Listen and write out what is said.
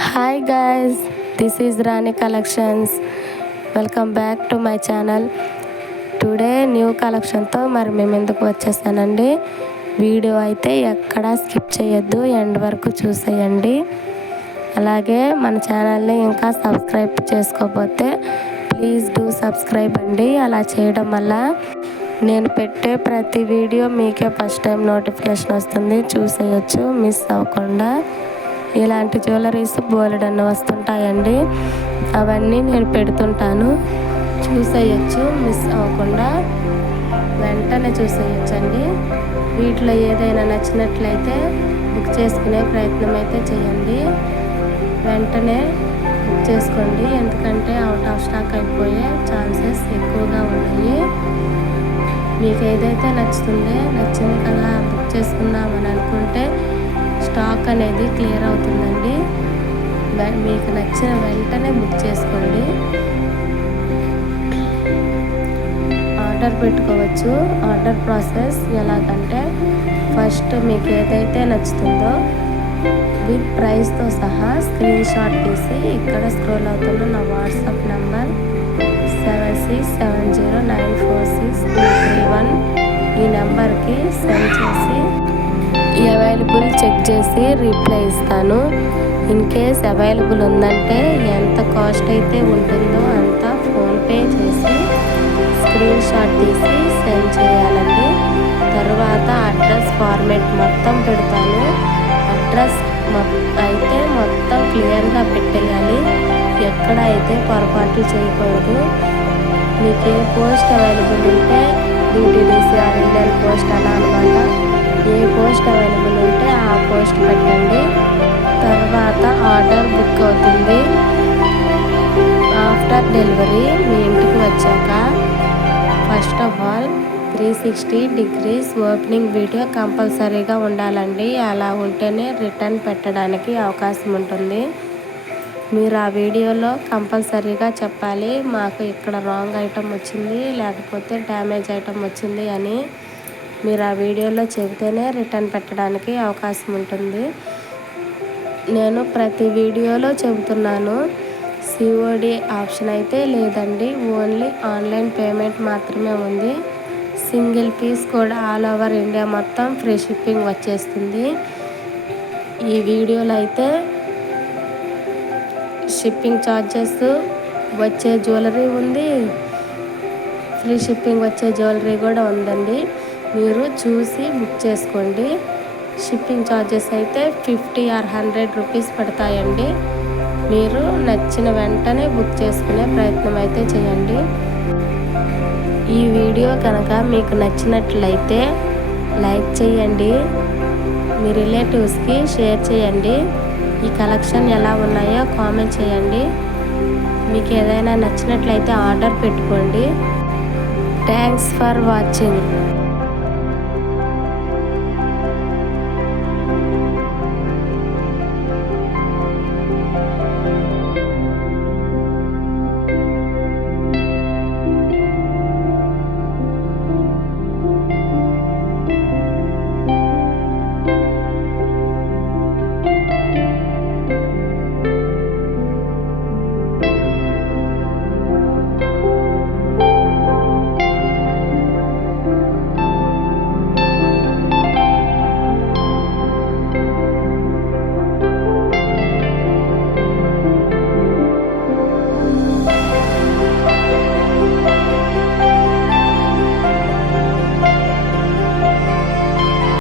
Hi guys, this is Rani collections. Welcome back to my channel. Today new కలెక్షన్తో మేము ఎందుకు వచ్చేసానండి. వీడియో అయితే ఎక్కడా స్కిప్ చేయొద్దు, ఎండ్ వరకు చూసేయండి. అలాగే మన ఛానల్ని ఇంకా సబ్స్క్రైబ్ చేసుకోకపోతే ప్లీజ్ డూ సబ్స్క్రైబ్ అండి. అలా చేయడం వల్ల నేను పెట్టే ప్రతి వీడియో మీకే ఫస్ట్ టైం నోటిఫికేషన్ వస్తుంది, చూసేయచ్చు మిస్ అవ్వకుండా. ఇలాంటి జ్యువెలరీస్ బోలెడన్ని వస్తుంటాయండి, అవన్నీ నేను పెడుతుంటాను, చూసేయచ్చు మిస్ అవ్వకుండా, వెంటనే చూసేయచ్చండి. వీటిలో ఏదైనా నచ్చినట్లయితే బుక్ చేసుకునే ప్రయత్నం అయితే చేయండి. వెంటనే బుక్ చేసుకోండి, ఎందుకంటే అవుట్ ఆఫ్ స్టాక్ అయిపోయే ఛాన్సెస్ ఎక్కువగా ఉన్నాయి. మీకు ఏదైతే నచ్చింది కదా బుక్ చేసుకుందామని అనుకుంటే స్టాక్ అనేది క్లియర్ అవుతుందండి. మీకు నచ్చిన వెంటనే బుక్ చేసుకోండి, ఆర్డర్ పెట్టుకోవచ్చు. ఆర్డర్ ప్రాసెస్ ఎలాగంటే, ఫస్ట్ మీకు ఏదైతే నచ్చుతుందో విత్ ప్రైస్తో సహా స్క్రీన్ షాట్ తీసి ఇక్కడ స్క్రోల్ అవుతున్న నా వాట్సాప్ నెంబర్ 7670946331 ఈ నెంబర్కి సెండ్ చేసి అవైలబుల్ చెక్ చేసి రిప్లై ఇస్తాను. ఇన్ కేస్ అవైలబుల్ ఉందంటే ఎంత కాస్ట్ అయితే ఉంటుందో అంత ఫోన్పే చేసి స్క్రీన్ షాట్ తీసి సెండ్ చేయాలండి. తర్వాత అడ్రస్ ఫార్మేట్ మొత్తం పెడతాను. అడ్రస్ అయితే మొత్తం క్లియర్గా పెట్టేయాలి, ఎక్కడ అయితే పొరపాట్లు చేయకూడదు. మీకు ఏ పోస్ట్ అవైలబుల్ ఉంటే DTDC ఇండియన్ పోస్ట్ అలా అనమాట, ఏ పోస్ట్ అవైలబుల్ ఉంటే ఆ పోస్ట్ పెట్టండి. తర్వాత ఆర్డర్ బుక్ అవుతుంది. ఆఫ్టర్ డెలివరీ మీ ఇంటికి వచ్చాక first of all 360 degrees opening video కంపల్సరీగా ఉండాలండి. అలా ఉంటేనే రిటర్న్ పెట్టడానికి అవకాశం ఉంటుంది. మీరు ఆ వీడియోలో కంపల్సరీగా చెప్పాలి, మాకు ఇక్కడ రాంగ్ ఐటమ్ వచ్చింది లేకపోతే డ్యామేజ్ ఐటమ్ వచ్చింది అని. మీరు ఆ వీడియోలో చెబితేనే రిటర్న్ పెట్టడానికి అవకాశం ఉంటుంది. నేను ప్రతి వీడియోలో చెబుతున్నాను, COD ఆప్షన్ అయితే లేదండి, ఓన్లీ ఆన్లైన్ పేమెంట్ మాత్రమే ఉంది. సింగిల్ పీస్ కూడా ఆల్ ఓవర్ ఇండియా మొత్తం ఫ్రీ షిప్పింగ్ వచ్చేస్తుంది. ఈ వీడియోలో అయితే షిప్పింగ్ ఛార్జెస్ వచ్చే జ్యువెలరీ ఉంది, ఫ్రీ షిప్పింగ్ వచ్చే జ్యువెలరీ కూడా ఉందండి. మీరు చూసి బుక్ చేసుకోండి. షిప్పింగ్ ఛార్జెస్ అయితే 50 or 100 రూపీస్ పడతాయండి. మీరు నచ్చిన వెంటనే బుక్ చేసుకునే ప్రయత్నం అయితే చేయండి. ఈ వీడియో కనుక మీకు నచ్చినట్లయితే లైక్ చేయండి, మీ రిలేటివ్స్కి షేర్ చేయండి. ఈ కలెక్షన్ ఎలా ఉన్నాయో కామెంట్ చేయండి. మీకు ఏదైనా నచ్చినట్లయితే ఆర్డర్ పెట్టుకోండి. Thanks for watching.